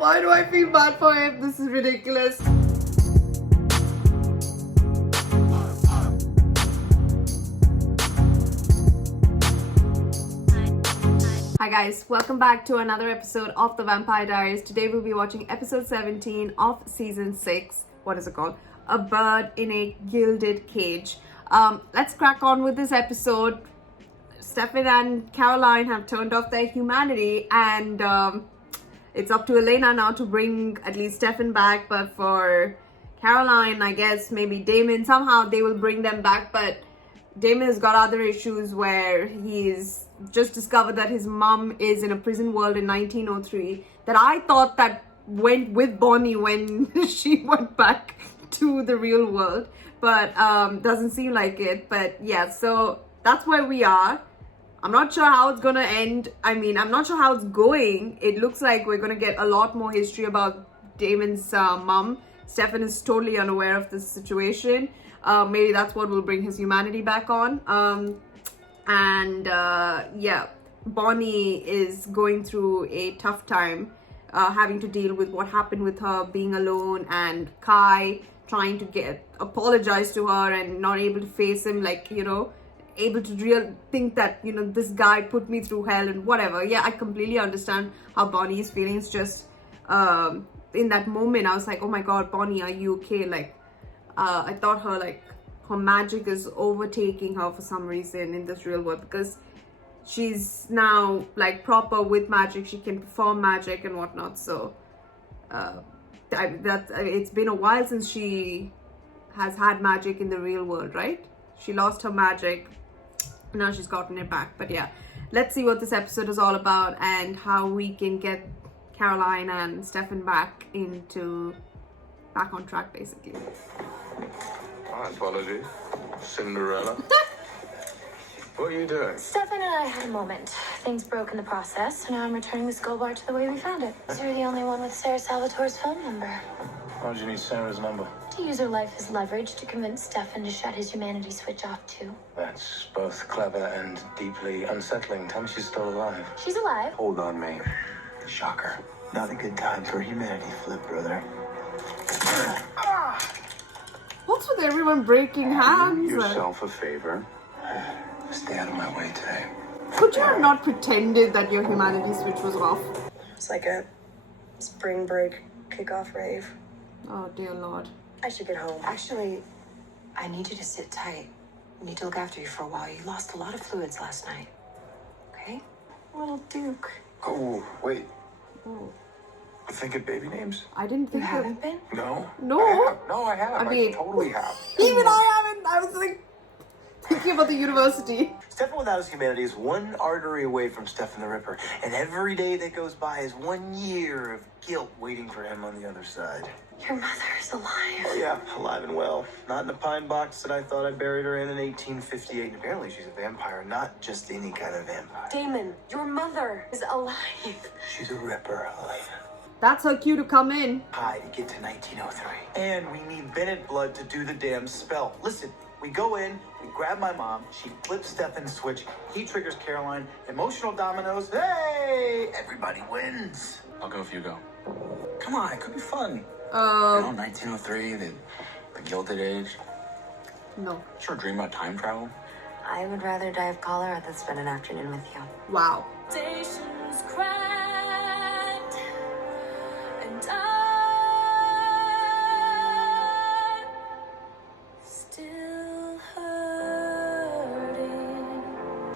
Why do I feel bad for him? This is ridiculous. Hi guys, welcome back to another episode of the Vampire Diaries. Today we'll be watching episode 17 of season 6. What is it called? A Bird in a Gilded Cage. Let's crack on with this episode. Stefan and Caroline have turned off their humanity, and it's up to Elena now to bring at least Stefan back. But for Caroline, I guess maybe Damon, somehow they will bring them back. But Damon has got other issues where he's just discovered that his mom is in a prison world in 1903 that I thought that went with Bonnie when she went back to the real world, but doesn't seem like it. But yeah, so that's where we are. I'm not sure how it's gonna end. I mean, I'm not sure how it's going. It looks like we're gonna get a lot more history about Damon's mom. Stefan is totally unaware of this situation. Maybe that's what will bring his humanity back on. Yeah, Bonnie is going through a tough time, having to deal with what happened with her being alone, and Kai trying to apologize to her and not able to face him, like, you know, able to think that, you know, this guy put me through hell and whatever. Yeah, I completely understand how Bonnie is feeling. It's just in that moment I was like, oh my god, Bonnie, are you okay? Like I thought her magic is overtaking her for some reason in this real world, because she's now like proper with magic. She can perform magic and whatnot. So it's been a while since she has had magic in the real world, right? She lost her magic, now she's gotten it back. But yeah, let's see what this episode is all about and how we can get Caroline and Stefan back on track, basically. My apologies, Cinderella. What are you doing? Stefan and I had a moment. Things broke in the process, so now I'm returning the skull bar to the way we found it. So you're the only one with Sarah Salvatore's phone number. Why'd you need Sarah's number? To use her life as leverage to convince Stefan to shut his humanity switch off too. That's both clever and deeply unsettling. Tell me she's still alive. She's alive. Hold on, mate. Shocker. Not a good time for a humanity flip, brother. What's with everyone breaking hands? Do yourself a favor. Stay out of my way today. Could you have not pretended that your humanity switch was off? It's like a spring break kickoff rave. Oh dear lord. I should get home. Actually, I need you to sit tight. I need to look after you for a while. You lost a lot of fluids last night. Okay? Little Duke. Oh, wait. Oh. I think of baby names? I didn't You think haven't been? No. No. I have. I mean, I totally have. Even I haven't. I was like thinking about the university. Stefan without his humanity is one artery away from Stefan the Ripper, and every day that goes by is 1 year of guilt waiting for him on the other side. Your mother is alive. Oh yeah, alive and well. Not in the pine box that I thought I buried her in 1858. And apparently she's a vampire, not just any kind of vampire. Damon, your mother is alive. She's a Ripper, Elena. That's her cue to come in. Hi, to get to 1903. And we need Bennett blood to do the damn spell. Listen, we go in, we grab my mom, she flips Stefan's switch, he triggers Caroline, emotional dominoes. Hey, everybody wins. I'll go if you go. Come on, it could be fun. 1903, the Gilded Age. No. Sure dream about time travel? I would rather die of cholera than spend an afternoon with you. Wow. Stations cracked, and I still hurting.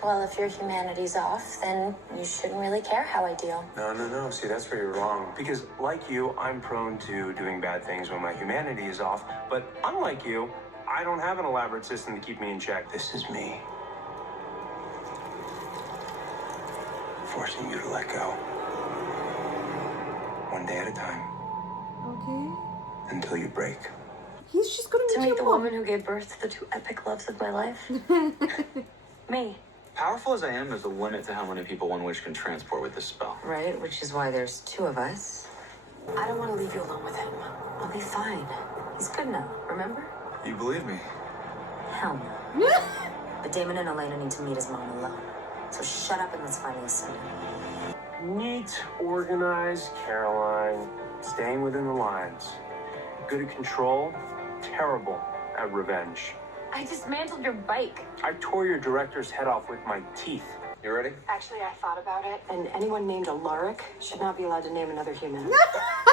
Well, if your humanity's off, then you shouldn't really care how I deal. No. See, that's where you're wrong. Because, like you, I'm prone to doing bad things when my humanity is off. But unlike you, I don't have an elaborate system to keep me in check. This is me. Forcing you to let go. One day at a time. Okay. Until you break. He's just gonna To meet meet your the mom. woman who gave birth to the two epic loves of my life. Me. Powerful as I am, there's a limit to how many people one wish can transport with this spell. Right, which is why there's two of us. I don't want to leave you alone with him. I'll be fine. He's good now, remember? You believe me? Hell no. But Damon and Elena need to meet his mom alone. So shut up and let's find this. Neat, organized Caroline, staying within the lines. Good at control, terrible at revenge. I dismantled your bike. I tore your director's head off with my teeth. You ready? Actually, I thought about it, and anyone named Alaric should not be allowed to name another human.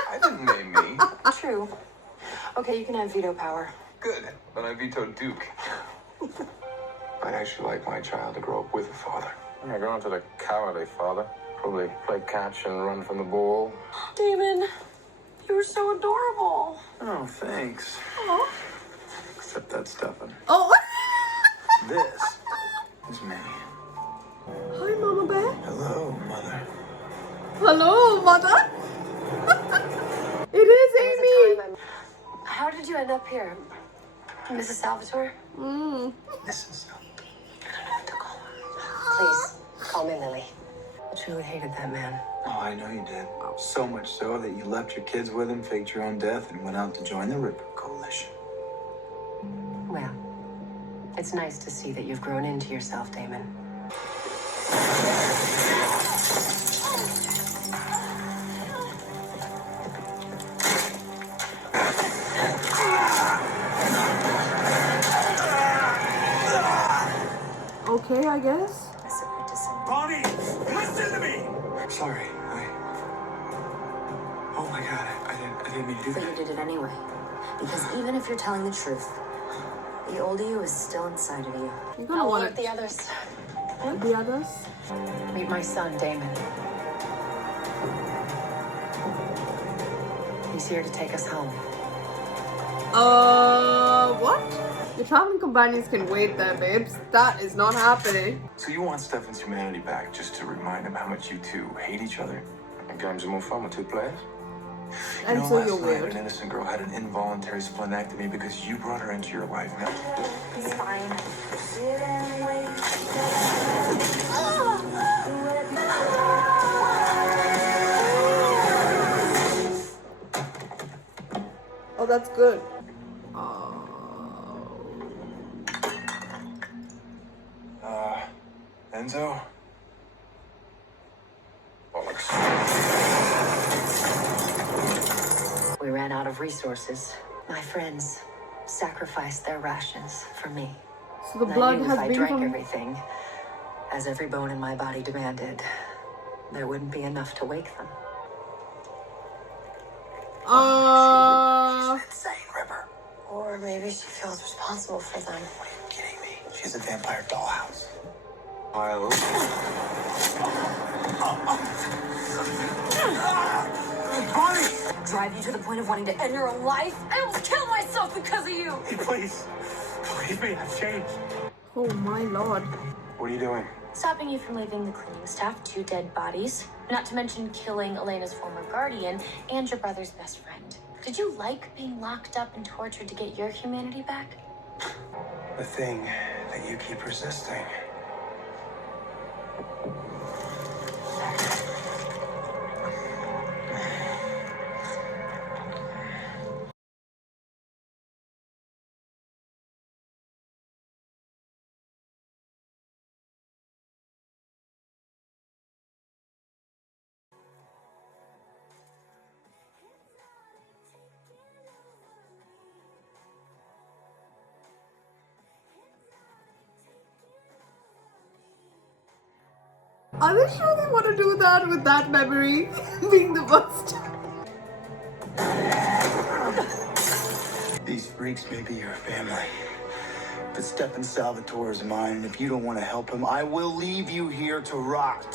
I didn't name me. True. Okay, you can have veto power. Good, but I vetoed Duke. I'd actually like my child to grow up with a father. I'm not going to the cowardly father. Probably play catch and run from the ball. Damon, you were so adorable. Oh, thanks. Except that Stefan. Oh. This is me. Hi, Mama Bear. Hello, mother. Hello, Mother. It is Amy. How did you end up here? Mrs. Salvatore? Listen, I don't know what to call her. Please, call me Lily. I truly hated that man. Oh, I know you did. So much so that you left your kids with him, faked your own death, and went out to join the Ripper Coalition. Well, it's nice to see that you've grown into yourself, Damon. Okay, I guess. Bonnie, listen to me! Sorry, Oh my God, I didn't mean to do But that. you did it anyway. Because even if you're telling the truth, the older you is still inside of you. You're gonna I'll want alert the others. the others. Meet my son, Damon. He's here to take us home. What? Your traveling companions can wait there, babes. That is not happening. So you want Stefan's humanity back just to remind him how much you two hate each other? And games are more fun with two players? And you know, so last you're night weird. an innocent girl had an involuntary splenectomy because you brought her into your life. Now, It's fine. Oh, that's good. Enzo? Bollocks. We ran out of resources. My friends sacrificed their rations for me. So the And I blood knew has if I been drank from. everything, as every bone in my body demanded, there wouldn't be enough to wake them. Insane, Ripper. Or maybe she feels responsible for them. Are you kidding me? She's a vampire dollhouse. I'll Drive you to the point of wanting to end your own life? I almost killed myself because of you! Hey, please. Believe me, I've changed. Oh my lord. What are you doing? Stopping you from leaving the cleaning staff, 2 dead bodies, not to mention killing Elena's former guardian and your brother's best friend. Did you like being locked up and tortured to get your humanity back? The thing that you keep resisting. Are they sure they want to do that with that memory being the worst? These freaks may be your family, but Stefan Salvatore is mine, and if you don't want to help him, I will leave you here to rot.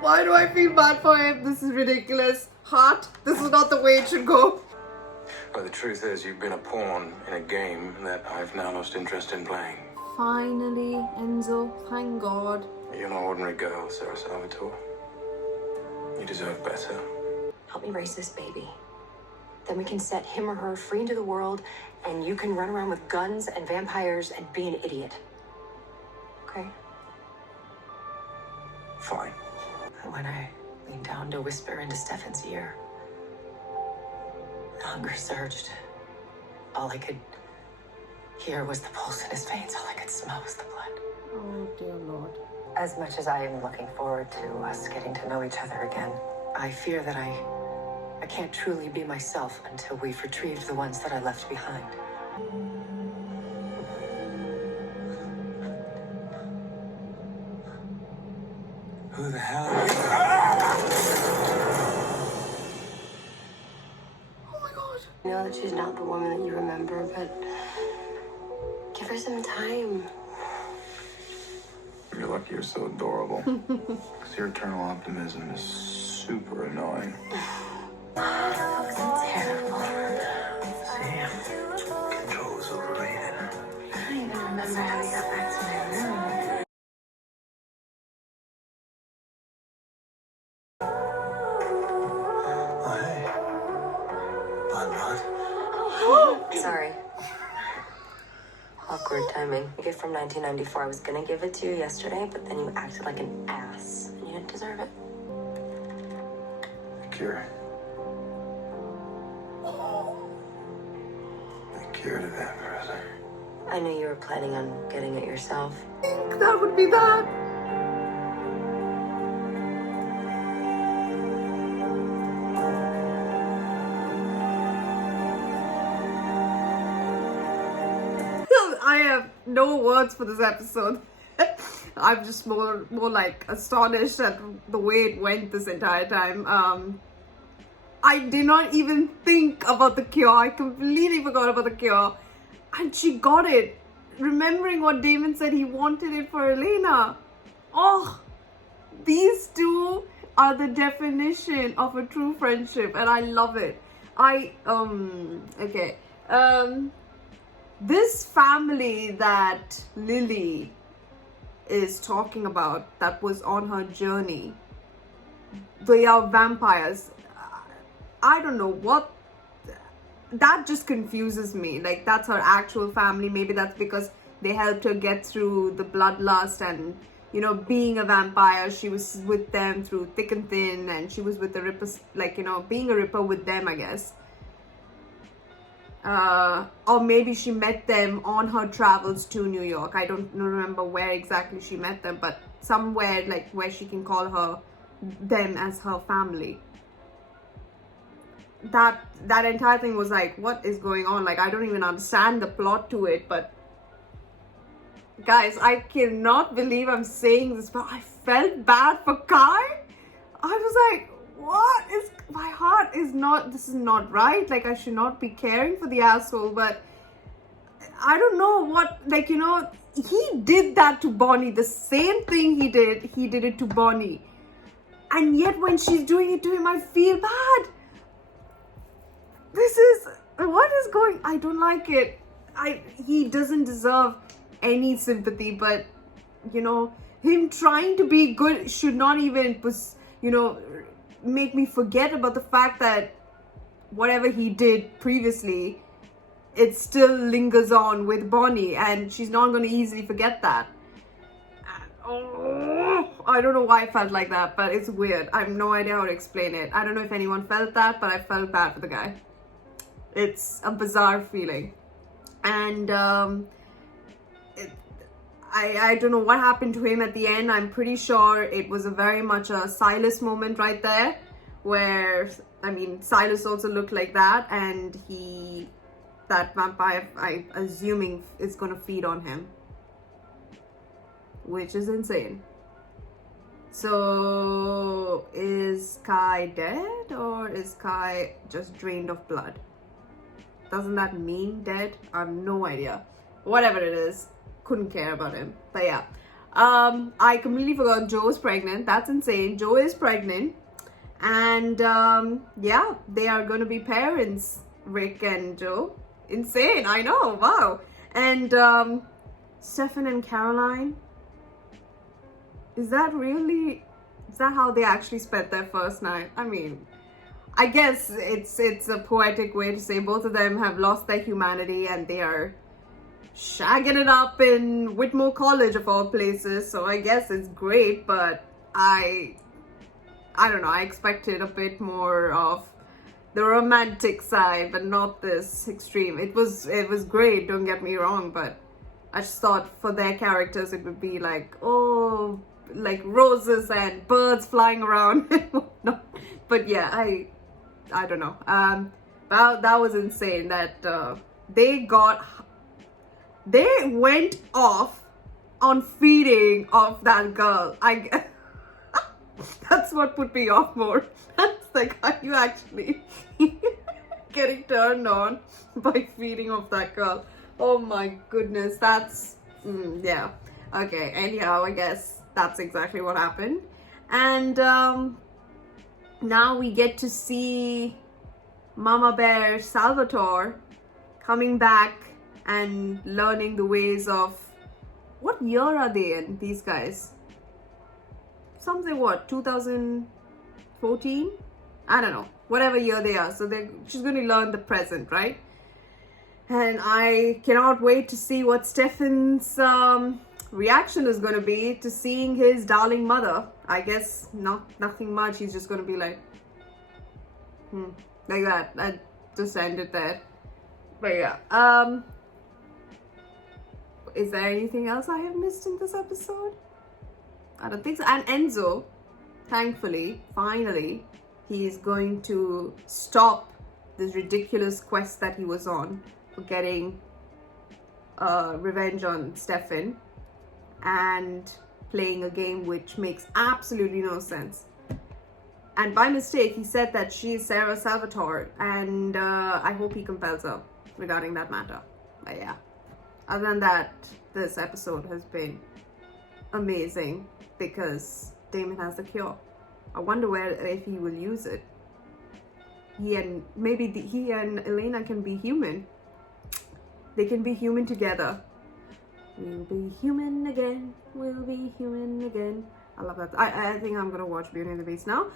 Why do I feel bad for him? This is ridiculous. Heart, this is not the way it should go. But the truth is, you've been a pawn in a game that I've now lost interest in playing. Finally, Enzo, thank God. You're no ordinary girl, Sarah Salvatore. You deserve better. Help me raise this baby. Then we can set him or her free into the world, and you can run around with guns and vampires and be an idiot. Okay? Fine. When I leaned down to whisper into Stefan's ear. The hunger surged. All I could hear was the pulse in his veins. All I could smell was the blood. Oh dear Lord. As much as I am looking forward to us getting to know each other again, I fear that I can't truly be myself until we've retrieved the ones that I left behind. Who the hell are you? I know that she's not the woman that you remember, but give her some time. You're lucky you're so adorable. Because your eternal optimism is super annoying. Terrible. Sam, control is overrated. I don't even remember how we got back to my room. Oh, hey. Bud. Sorry. Awkward timing. A gift from 1994. I was gonna give it to you yesterday, but then you acted like an ass, and you didn't deserve it. Kira. I cured of that brother. I knew you were planning on getting it yourself. That would be that. I have no words for this episode. I'm just more like astonished at the way it went this entire time. I did not even think about the cure. I completely forgot about the cure. And she got it. Remembering what Damon said, he wanted it for Elena. Oh, these two are the definition of a true friendship, and I love it. This family that Lily is talking about, that was on her journey, they are vampires. I don't know what, that just confuses me. Like, that's her actual family. Maybe that's because they helped her get through the bloodlust and, you know, being a vampire, she was with them through thick and thin, and she was with the Rippers, like, you know, being a Ripper with them, I guess. Or maybe she met them on her travels to New York. I don't remember where exactly she met them, but somewhere like where she can call them as her family. That entire thing was like, what is going on? Like, I don't even understand the plot to it. But guys, I cannot believe I'm saying this, but I felt bad for Kai. I was like, what is, my heart is not, this is not right. Like, I should not be caring for the asshole. But I don't know what, like, you know, he did that to Bonnie. The same thing he did it to Bonnie. And yet when she's doing it to him, I feel bad. This is, what is going, I don't like it. He doesn't deserve any sympathy, but, you know, him trying to be good should not even, you know, make me forget about the fact that whatever he did previously, it still lingers on with Bonnie, and she's not going to easily forget that. I don't know why I felt like that, but it's weird. I have no idea how to explain it. I don't know if anyone felt that, but I felt bad for the guy. It's a bizarre feeling. And I don't know what happened to him at the end. I'm pretty sure it was a very much a Silas moment right there, where, I mean, Silas also looked like that, and that vampire, I'm assuming, is going to feed on him, which is insane. So is Kai dead, or is Kai just drained of blood? Doesn't that mean dead? I have no idea. Whatever it is, couldn't care about him. But yeah, I completely forgot Joe's pregnant. That's insane. Joe is pregnant, and yeah, they are gonna be parents, Rick and Joe. Insane, I know, wow. And Stefan and Caroline, is that how they actually spent their first night? I mean, I guess it's a poetic way to say both of them have lost their humanity and they are shagging it up in Whitmore College of all places. So I guess it's great, but I don't know, I expected a bit more of the romantic side, but not this extreme. It was great, don't get me wrong, but I just thought for their characters it would be like, oh, like roses and birds flying around and whatnot. But yeah, I don't know. That was insane that they went off on feeding of that girl. That's what put me off more. That's like, are you actually getting turned on by feeding of that girl? Oh my goodness, that's yeah. Okay, anyhow, I guess that's exactly what happened. And now we get to see Mama Bear Salvatore coming back and learning the ways of, what year are they in, these guys? Something, what, 2014? I don't know, whatever year they are. So she's going to learn the present, right? And I cannot wait to see what Stefan's reaction is going to be to seeing his darling mother. I guess nothing much. He's just going to be like that. I just end it there. But yeah, is there anything else I have missed in this episode? I don't think so. And Enzo, thankfully, finally, he is going to stop this ridiculous quest that he was on for getting revenge on Stefan and playing a game which makes absolutely no sense. And by mistake, he said that she is Sarah Salvatore, and I hope he compels her regarding that matter. But yeah, other than that, this episode has been amazing because Damon has the cure. I wonder if he will use it. He and Elena can be human. They can be human together. We'll be human again. We'll be human again. I love that. I think I'm gonna watch Beauty and the Beast now.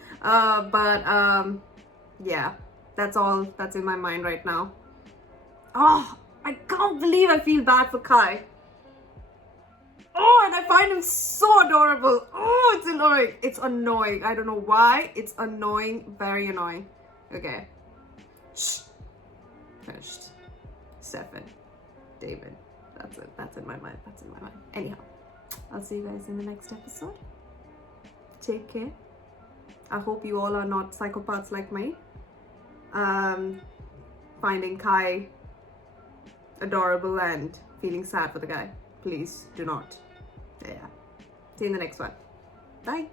Yeah, that's all that's in my mind right now. Oh, I can't believe I feel bad for Kai. Oh, and I find him so adorable. Oh, it's annoying. It's annoying. I don't know why. It's annoying. Very annoying. Okay. Shh. Finished. Stefan. David. That's it. That's in my mind. That's in my mind. Anyhow, I'll see you guys in the next episode. Take care. I hope you all are not psychopaths like me. Finding Kai adorable and feeling sad for the guy. Please do not. Yeah. See you in the next one. Bye.